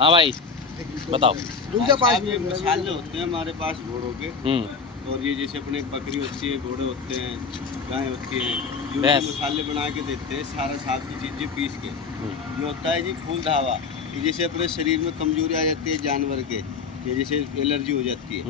हाँ भाई बताओ। मसाले होते हैं हमारे पास घोड़ों के, और ये जैसे अपने बकरी होती है, घोड़े होते हैं, गाय होती हैं, जो मसाले बना के देते हैं सारा साफ की चीज़ें पीस के। ये होता है जी फूल धावा, ये जैसे अपने शरीर में कमजोरी आ जाती है जानवर के, ये जैसे एलर्जी हो जाती है।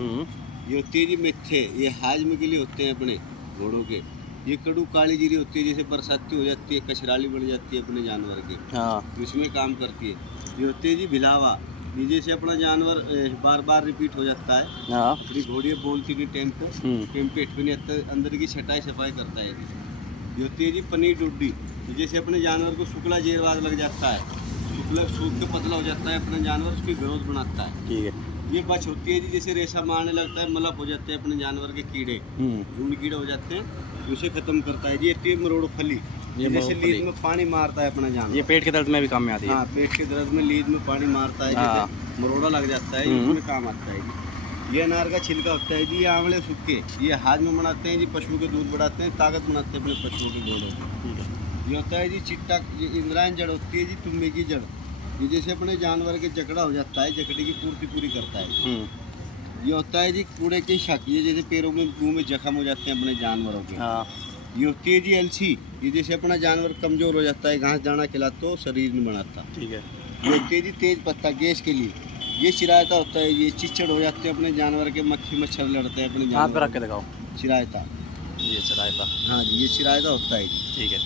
ये होती है जी मेथे, ये हाजमे के लिए होते हैं अपने घोड़ों के। ये कड़ू काली जीरी होती है, जैसे बरसाती हो जाती है, कचराली बढ़ जाती है अपने जानवर के, इसमें काम करती है। ये होती है जी भिलावा, ये जैसे अपना जानवर बार बार रिपीट हो जाता है, फिर घोड़ी बोलती नहीं टेम्पो टेम्पेट भी नहीं आता, अंदर की छटाई सफाई करता है। ये होती है जी पनीर डुड्डी, जैसे अपने जानवर को शुक्ला जेरवाद लग जाता है, शुक्ला सूख के पतला हो जाता है अपना जानवर, उसकी ग्रोथ बनाता है। ठीक है। ये बच होती है जी, जैसे रेशा मारने लगता है, मलप हो जाते हैं अपने जानवर के कीड़े, झुंड कीड़े हो जाते हैं, उसे खत्म करता है। ये मरोड़ फली, ये जैसे लीद में पानी मारता है अपना जानवर, ये पेट के दर्द में भी काम में आती है। हाँ, पेट के दर्द में लीद में पानी मारता है, जैसे मरोड़ा लग जाता है, इसमें काम आता है। ये अनार का छिलका होता है जी, ये आंवले सूखे, ये हाथ में बनाते हैं जी, पशुओं के दूध बढ़ाते हैं, ताकत बनाते हैं अपने पशुओं के घोड़ों को। ये होता है जी चिट्टा, ये इंद्रायण जड़ होती है जी, तुम्बे की जड़, ये जैसे अपने जानवर के जकड़ा हो जाता है, जकड़े की पूर्ति पूरी करता है। ये होता है जी कूड़े के शक, ये जैसे पैरों में मुँह में जख्म हो जाते हैं अपने जानवरों के। ये होती है जी अलसी, ये जैसे अपना जानवर कमजोर हो जाता है, घास दाना खिलाते तो शरीर नहीं बनाता। ठीक है। ये होती है जी तेज पत्ता, गैस के लिए। ये चिरायता होता है, ये चिचड़ हो जाते हैं अपने जानवर के, मक्खी मच्छर लड़ते हैं अपने जानवर पे रख के दिखाओ। चिरायता, ये चिरायता, हाँ जी, ये चिरायता होता है जी। ठीक है।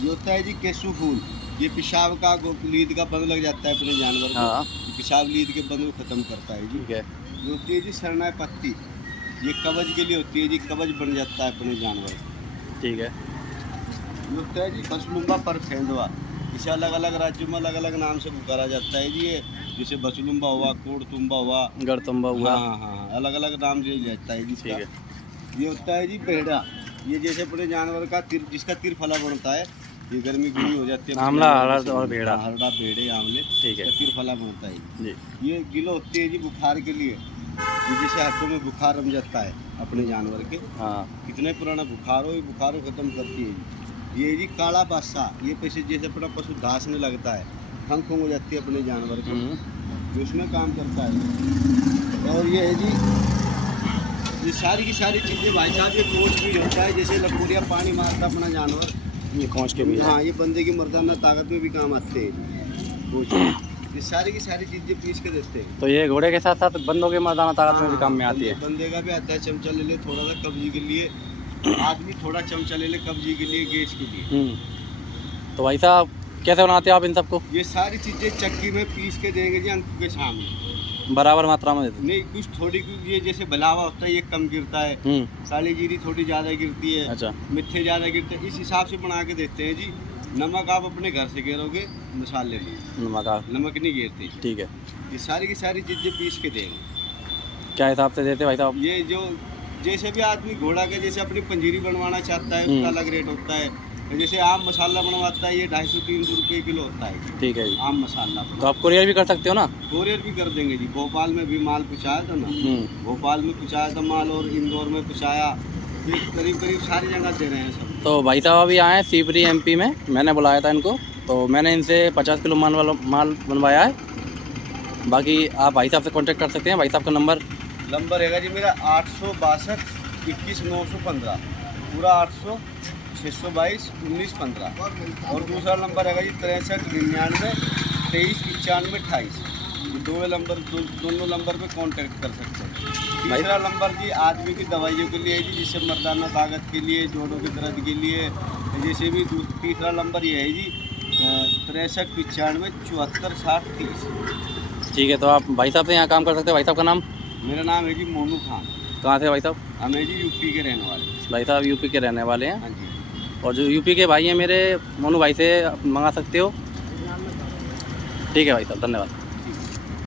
ये होता है जी केसू फूल, ये पेशाब का लीद का बंद लग जाता है अपने जानवर को, पेशाब लीद के बंद को खत्म करता है जी। ठीक है। ये होती है जी सरनाई पत्ती, ये कवच के लिए होती है जी, कवच बन जाता है अपने जानवर। ठीक है। ये होता है जी बसलुम्बा पर फेंदवा, इसे अलग अलग राज्यों में अलग अलग नाम से पुकारा जाता है जी। ये जैसे बसलुम्बा हुआ, कोड़तुम्बा हुआ, गढ़तुम्बा हुआ, हाँ, अलग अलग नाम से जाता है जी। ठीक है। ये होता है जी पेड़ा, ये जैसे अपने जानवर का तिर, जिसका तिर फला बनता है, ये गर्मी गुमी हो जाती है, आंवला हरड़ा और भेड़ा, हरड़ा भेड़े आंवले। ठीक है। तिर फला बनता है जी। ये गिलो होती है जी बुखार के लिए, जैसे हाथों में बुखार रम जाता है अपने जानवर के, कितने पुराना बुखार हो, ये बुखार को खत्म करती है जी। ये जी काला बादशाह, ये पैसे जैसे अपना पशु घास में लगता है, खंग खंग हो जाती है अपने जानवर को, तो उसमें काम करता है। और ये है जी, ये सारी की सारी चीज़ें भाई साहब, ये कोच भी होता है, जैसे लकूरिया पानी मारता अपना जानवर, ये कोच के भी, हाँ, ये बंदे की मर्दाना ताकत में भी काम आते हैं कोच। ये सारी की सारी चीज़ें पीस के देते हैं। तो ये घोड़े के साथ साथ बंदों के मर्दाना ताकत में भी काम में आती है। बंदे का भी आता है, चमचा ले ले थोड़ा सा कब्जी के लिए, आदमी थोड़ा चमचा ले ले कब्जी के लिए, गैस के लिए। तो भाई साहब कैसे बनाते हो आप इन सबको? ये सारी चीज़ें चक्की में पीस के देंगे जी अंकु के सामने, बराबर मात्रा में देते? नहीं, कुछ थोड़ी, ये जैसे भलावा होता है ये कम गिरता है, काली जीरी थोड़ी ज़्यादा गिरती है, अच्छा, मिट्ठे ज़्यादा गिरते हैं, इस हिसाब से बना के देते हैं जी। नमक आप अपने घर से गिरोगे, मसाले में नमक नहीं गिरते। ठीक है। ये सारी की सारी चीज़ें पीस के देंगे। क्या हिसाब से देते भाई साहब? ये जो जैसे भी आदमी घोड़ा के जैसे अपनी पंजीरी बनवाना चाहता है, उसका अलग रेट होता है। जैसे आम मसाला बनवाता है, ये 250-300 रुपये किलो होता है। ठीक है जी। आम मसाला तो आप कुरियर भी कर सकते हो ना? कुरियर भी कर देंगे जी। भोपाल में भी माल पहुँचाया था ना, भोपाल में पहुँचाया था माल, और इंदौर में पहुँचाया, करीब करीब सारी जगह दे रहे हैं सब। तो भाई साहब अभी आए शिवपुरी MP में, मैंने बुलाया था इनको, तो मैंने इनसे 50 किलो माल बनवाया है। बाकी आप भाई साहब से कांटेक्ट कर सकते हैं। भाई साहब का नंबर हैगा जी मेरा 862 21 915, पूरा 800 622 19 15, और दूसरा नंबर हैगा जी 63 99 23 95 28। ये दोनों नंबर पे कांटेक्ट कर सकते हैं। तीसरा नंबर जी आदमी की दवाइयों के लिए है जी, जिससे मर्दाना ताकत के लिए, जोड़ों के दर्द के लिए, जैसे भी। तीसरा नंबर ये है जी 63 95 74 60 30। ठीक है। तो आप भाई साहब से यहाँ काम कर सकते हैं। भाई साहब का नाम? मेरा नाम है जी मोनू खान। कहाँ से भाई साहब? हम है जी UP के रहने वाले। भाई साहब UP के रहने वाले हैं? हाँ जी। और जो UP के भाई हैं मेरे, मोनू भाई से मंगा सकते हो। ठीक है भाई साहब, धन्यवाद।